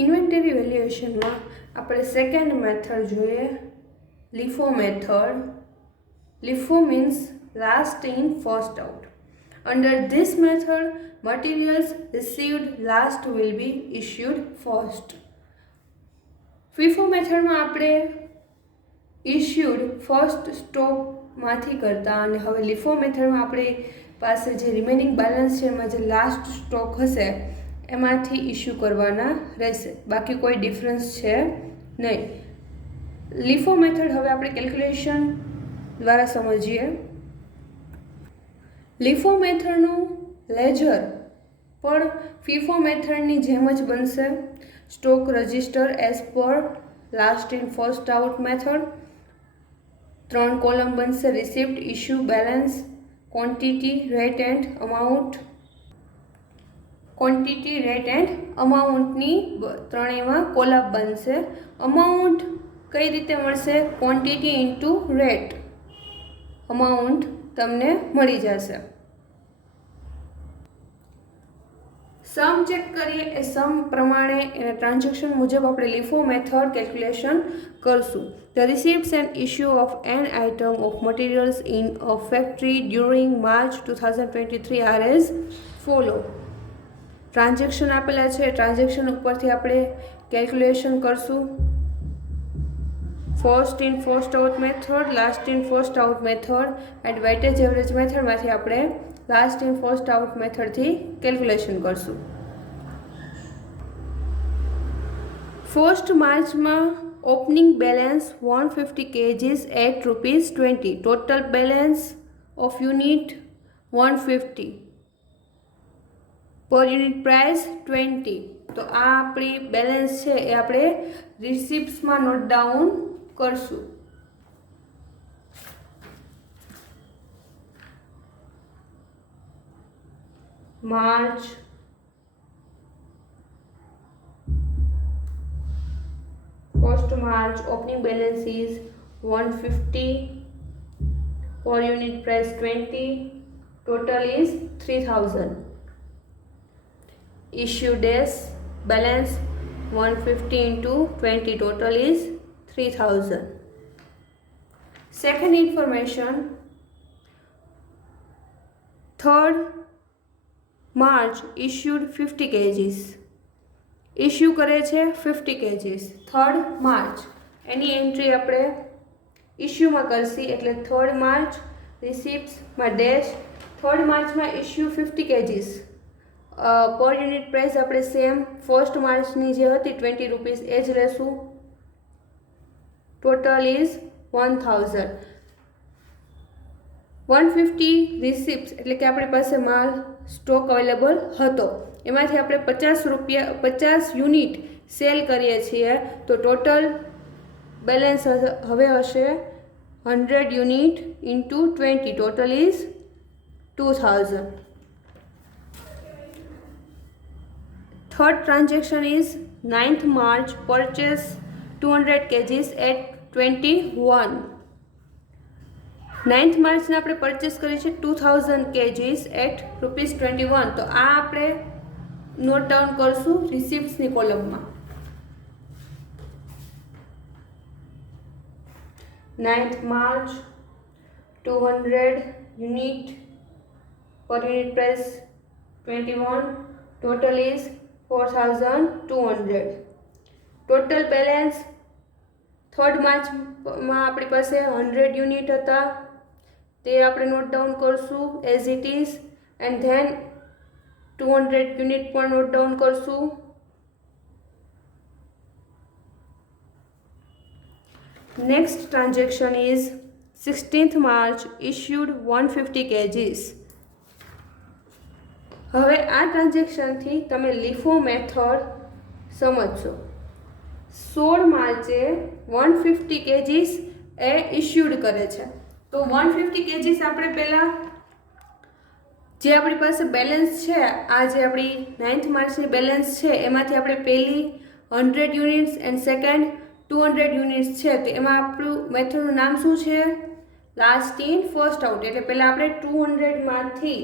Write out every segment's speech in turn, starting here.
Inventory વેલ્યુએશનમાં આપણે second method જોઈએ, LIFO method. LIFO means last in first out. Under this method, materials received last will be issued first. FIFO મેથડમાં આપણે issued first સ્ટોકમાંથી કરતા, અને હવે LIFO મેથડમાં આપણી પાસે જે રિમેનિંગ બેલેન્સ છે એમાં જે લાસ્ટ સ્ટોક હશે એમાંથી ઇશ્યુ કરવાના રહેશે, બાકી કોઈ ડિફરન્સ છે નહીં. LIFO મેથડ હવે આપણે કેલ્ક્યુલેશન દ્વારા સમજીએ. LIFO મેથડનું લેજર પણ FIFO મેથડની જેમ જ બનશે. Stock register as per last in first out method. 3 column બનશે: receipt, issue, balance, quantity, rate and amount. Quantity, rate and અમાઉન્ટની ત્રણેયમાં કોલમ બનશે. અમાઉન્ટ કઈ રીતે મળશે? ક્વોન્ટિટી ઇન્ટુ રેટ અમાઉન્ટ તમને મળી જશે. સમ ચેક કરીએ. એ સમ પ્રમાણે એના ટ્રાન્ઝેક્શન મુજબ આપણે LIFO મેથડ કેલ્ક્યુલેશન કરશું. The receipts and issue of an item of materials in a factory during March 2023 are as follow. Transaction આપેલા છે, ટ્રાન્ઝેક્શન ઉપરથી આપણે કેલ્ક્યુલેશન કરશું. First in first out method, last in first out method and weightage average મેથડમાંથી આપણે last in first out મેથડથી calculation કરશું. First માર્ચમાં opening balance 150 kgs at ₹20. Total balance of unit 150. Per unit price 20. તો આ આપણી balance છે એ આપણે રિસિપ્ટ્સમાં નોટ ડાઉન કરશું. March first March opening balance is 150, per unit price 20, total is 3000. Issue days balance 150 into 20, total is 3000. Second information, 3rd March issued 50 kgs. Issue કરે છે 50 kgs. 3rd March એની entry આપણે ઇશ્યુમાં કરશી, એટલે 3rd March રિસિપ્ટ્સમાં dash. 3rd માર્ચમાં issue 50 kgs. પર unit price આપણે same first માર્ચની જે હતી ₹20 એ જ લેશું. Total is 1000. 150 રિસિપ્ટ્સ એટલે કે આપણી પાસે માલ સ્ટોક અવેલેબલ હતો, એમાંથી આપણે ₹50 યુનિટ સેલ કરીએ છીએ, તો ટોટલ બેલેન્સ હવે હશે 100 unit into 20, total is 2000. Third transaction is 9th March, purchase 200 kgs at 21. 9th માર્ચને આપણે પરચેસ કરી છે 2000 kgs at ₹21. તો આ આપણે નોટ ડાઉન કરશું રિસિપ્ટ્સની કોલમમાં. 9th March 200 યુનિટ, પર unit price 21, total is 4200. Total balance 3rd માર્ચમાં આપણી પાસે 100 યુનિટ હતા, તે આપણે નોટ ડાઉન કરશું as it is, and then 200 unit પણ નોટ ડાઉન કરશું. Next transaction is 16th March issued 150 kgs. હવે આ ટ્રાન્ઝેક્શનથી તમે LIFO મેથડ સમજશો. 16 માર્ચે 150 kgs એ ઇશ્યુડ કરે છે, તો 150 kgs આપણે પહેલાં જે આપણી પાસે બેલેન્સ છે, આ જે આપણી 9th માર્ચની બેલેન્સ છે એમાંથી આપણે પહેલી 100 યુનિટ્સ એન્ડ સેકન્ડ 200 યુનિટ્સ છે, તો એમાં આપણું મેથડનું નામ શું છે? Last in first out. એટલે પહેલાં આપણે 200માંથી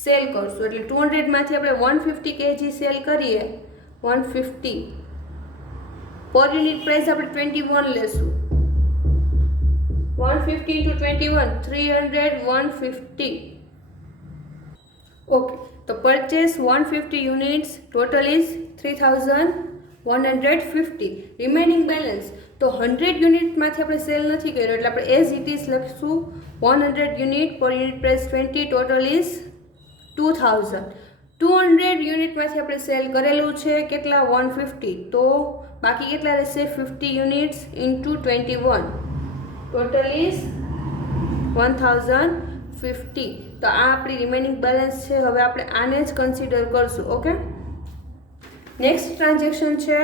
સેલ કરશું, એટલે 200માંથી આપણે 150 kg સેલ કરીએ, 150 પર યુનિટ પ્રાઇસ આપણે 21 લેશું. 150 into 21, 300, 150. Okay, તો purchase 150 units, total is 3150. Remaining balance, તો 100 યુનિટમાંથી આપણે સેલ નથી કર્યો એટલે આપણે એઝ ઇટ ઇઝ લખશું 100 યુનિટ, પર યુનિટ પ્રાઇસ 20, ટોટલ ઇઝ 2000. 200 યુનિટમાંથી આપણે સેલ કરેલું છે કેટલા 150, તો બાકી કેટલા રહેશે 50 યુનિટ્સ ઇન્ટુ 21, ટોટલ ઇઝ 1050. તો આ આપણી રિમેનિંગ બેલેન્સ છે. હવે આપણે આને જ કન્સિડર કરશું. ઓકે, નેક્સ્ટ ટ્રાન્ઝેક્શન છે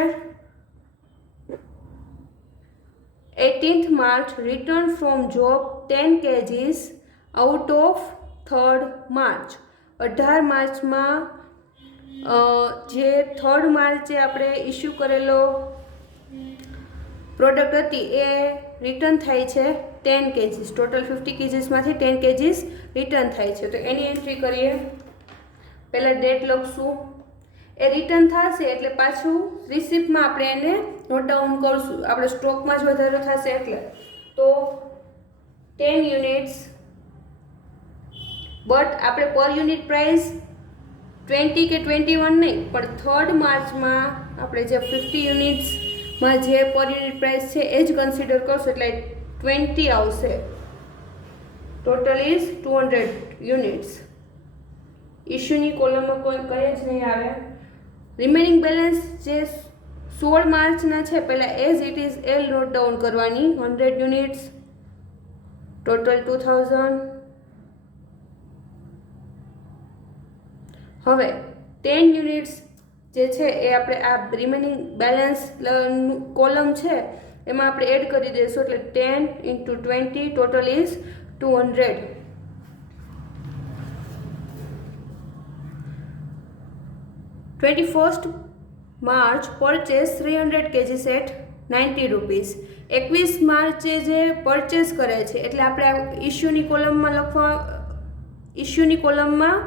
18th March, return from job 10 kgs out of 3rd March. 18 માર્ચમાં જે 3rd માર્ચે આપણે ઇસ્યુ કરેલો પ્રોડક્ટ હતી એ રિટર્ન થાય છે 10 kgs. ટોટલ 50 kgsમાંથી 10 kgs રિટર્ન થાય છે. તો એની એન્ટ્રી કરીએ. પહેલાં ડેટ લખશું. એ રિટર્ન થશે એટલે પાછું રિસિપ્ટમાં આપણે એને નોટ ડાઉન કરશું. આપણે સ્ટોકમાં જ વધારો થશે એટલે. તો 10 યુનિટ્સ, બટ આપણે પર યુનિટ પ્રાઇસ 20 કે 21 નહીં, પણ 3rd માર્ચમાં આપણે જે 50 યુનિટ્સમાં જે પર યુનિટ પ્રાઇસ છે એ જ કન્સિડર કરશું એટલે 20 આવશે. Total is 200 units. ઇશ્યુની કોલમમાં કોઈ કંઈ જ નહીં આવે. રિમેનિંગ બેલેન્સ જે 16 માર્ચના છે પહેલાં as it is L note down કરવાની. 100 યુનિટ્સ, ટોટલ 2000. હવે 10 યુનિટ્સ જે છે એ આપણે આ રિમેનિંગ બેલેન્સ કોલમ છે એમાં આપણે એડ કરી દઈશું એટલે 10 into 20, total is 200. March, purchase 300 kgs at 90 rupees. 21 માર્ચે જે પરચેસ કરે છે એટલે આપણે ઇશ્યુની કોલમમાં લખવા, ઇશ્યુની કોલમમાં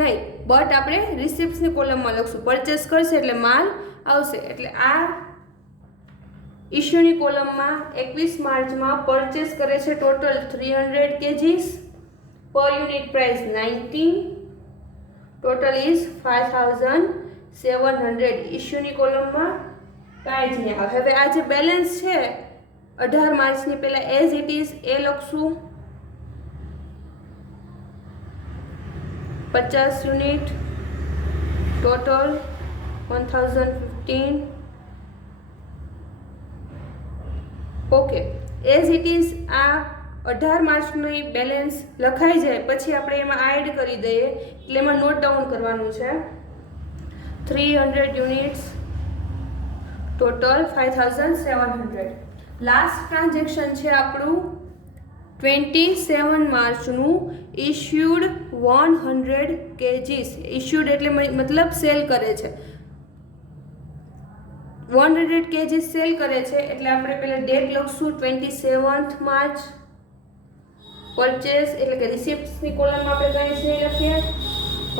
નહીં બટ આપણે રિસિપ્ટ્સની કોલમમાં લખશું. પરચેસ કરશે એટલે માલ આવશે. એટલે આ ઇશ્યુની કોલમમાં 21 માર્ચમાં પરચેસ કરે છે ટોટલ 300 kgs, પર યુનિટ પ્રાઇસ 19, ટોટલ ઇઝ 5700. ઇશ્યુની કોલમમાં કાંઈ જ નહીં આવે. હવે આ જે બેલેન્સ છે 18 માર્ચની પહેલાં એઝ ઇટ ઇઝ એ લખશું. 50 unit, total 1015. Okay, as it is આ 18 માર્ચની બેલેન્સ લખાઈ જાય પછી આપણે એમાં એડ કરી દઈએ એટલે એમાં નોટ ડાઉન કરવાનું છે. 300 યુનિટ્સ, ટોટલ 5700. લાસ્ટ ટ્રાન્ઝેક્શન છે આપણું 27 માર્ચનું. Issued 100 kgs. ઇશ્યુડ એટલે મતલબ સેલ કરે છે. 100 kgs સેલ કરે છે એટલે આપણે પહેલાં ડેટ લખશું 27th માર્ચ. પરચેસ એટલે કે રિસિપ્ટ્સની કોલમમાં આપણે કંઈ જ નહીં લખીએ.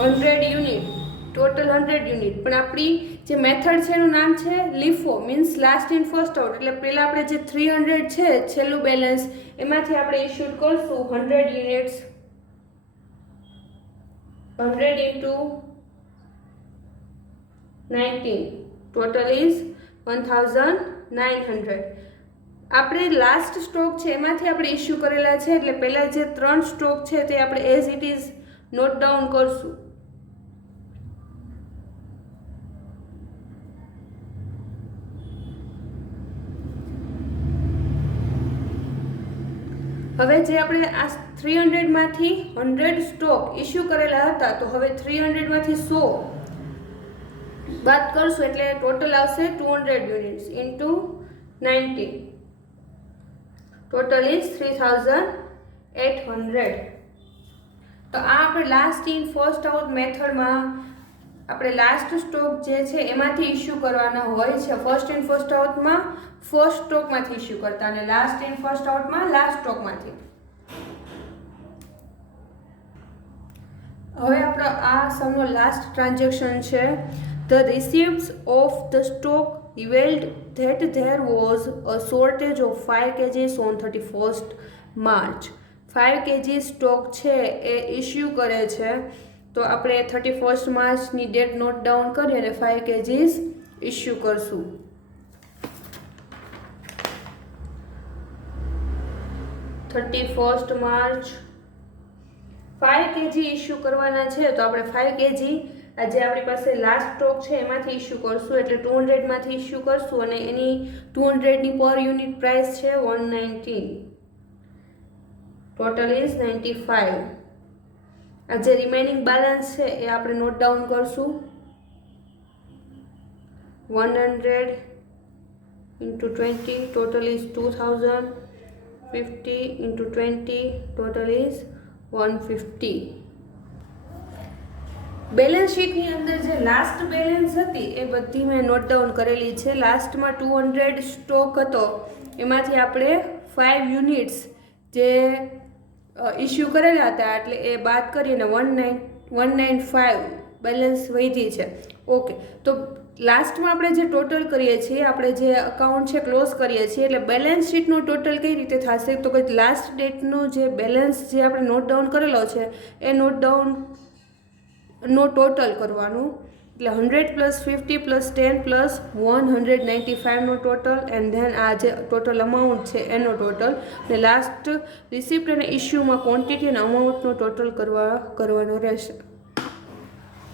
100 યુનિટ, ટોટલ 100 યુનિટ. પણ આપણી જે મેથડ છે એનું નામ છે LIFO, means last in first out. એટલે પહેલાં આપણે જે 300 છે છેલ્લું બેલેન્સ એમાંથી આપણે ઇશ્યુડ કરશું 100 યુનિટ્સ. 100 into 19, total is 1900. આપણે લાસ્ટ સ્ટોક છે એમાંથી આપણે ઇશ્યુ કરેલા છે એટલે પહેલાં જે 3 સ્ટોક છે તે આપણે as it is note down કરશું. હવે જે આપણે આ 300માંથી 100 સ્ટોક ઇશ્યુ કરેલા હતા તો હવે 300માંથી 100 બાદ કરશું એટલે ટોટલ આવશે 200 યુનિટ્સ ઇન્ટુ 19, ટોટલ ઇઝ 3800. તો આ આપણે લાસ્ટ ઇન ફર્સ્ટ આઉટ મેથડમાં આપણે લાસ્ટ સ્ટોક જે છે એમાંથી ઇશ્યુ કરવાના હોય છે. ફર્સ્ટ ઇન ફર્સ્ટ આઉટમાં ફર્સ્ટ સ્ટોકમાંથી ઇશ્યુ કરતા અને લાસ્ટ ઇન ફર્સ્ટ આઉટમાં લાસ્ટ સ્ટોકમાંથી. હવે આપણો આ સમનો લાસ્ટ ટ્રાન્ઝેક્શન છે. The receipts of the stock revealed that there was a shortage of 5 kgs on 31st March. 5 kg stock છે એ ઇસ્યુ કરે છે, તો આપણે 31st માર્ચની ડેટ નોટ ડાઉન કરી અને 5 kgs ઇસ્યુ કરશું. 31st માર્ચ 5 kg ઇસ્યુ કરવાના છે, તો આપણે 5 kg આજે આપણી પાસે લાસ્ટ સ્ટોક છે એમાંથી ઇસ્યુ કરશું, એટલે 200 માંથી ઇસ્યુ કરશું અને એની 200 ની પર યુનિટ પ્રાઇસ છે 119. Total is 95. આ જે રિમેનિંગ બેલેન્સ છે એ આપણે નોટ ડાઉન કરશું. 100 into 20 total is 2000. 50 into 20 total is 150. Balance શીટની અંદર જે લાસ્ટ બેલેન્સ હતી એ બધી મેં નોટ ડાઉન કરેલી છે. લાસ્ટમાં 200 સ્ટોક હતો, એમાંથી આપણે 5 યુનિટ્સ જે ઇસ્યુ કરેલા હતા એટલે એ બાદ કરીને 195 બેલેન્સ વધી છે. ઓકે, તો લાસ્ટમાં આપણે જે ટોટલ કરીએ છીએ, આપણે જે અકાઉન્ટ છે ક્લોઝ કરીએ છીએ, એટલે બેલેન્સ શીટનો ટોટલ કઈ રીતે થશે, તો કે લાસ્ટ ડેટનો જે બેલેન્સ જે આપણે નોટ ડાઉન કરેલો છે એ નોટ ડાઉન નો ટોટલ કરવાનું, એટલે 100 + 50 + 10 + 195 નો ટોટલ, એન્ડ ધેન આ જે ટોટલ અમાઉન્ટ છે એનો ટોટલ, અને લાસ્ટ રિસિપ્ટ અને ઇસ્યુમાં ક્વોન્ટિટી અને અમાઉન્ટનો ટોટલ કરવાનો રહેશે.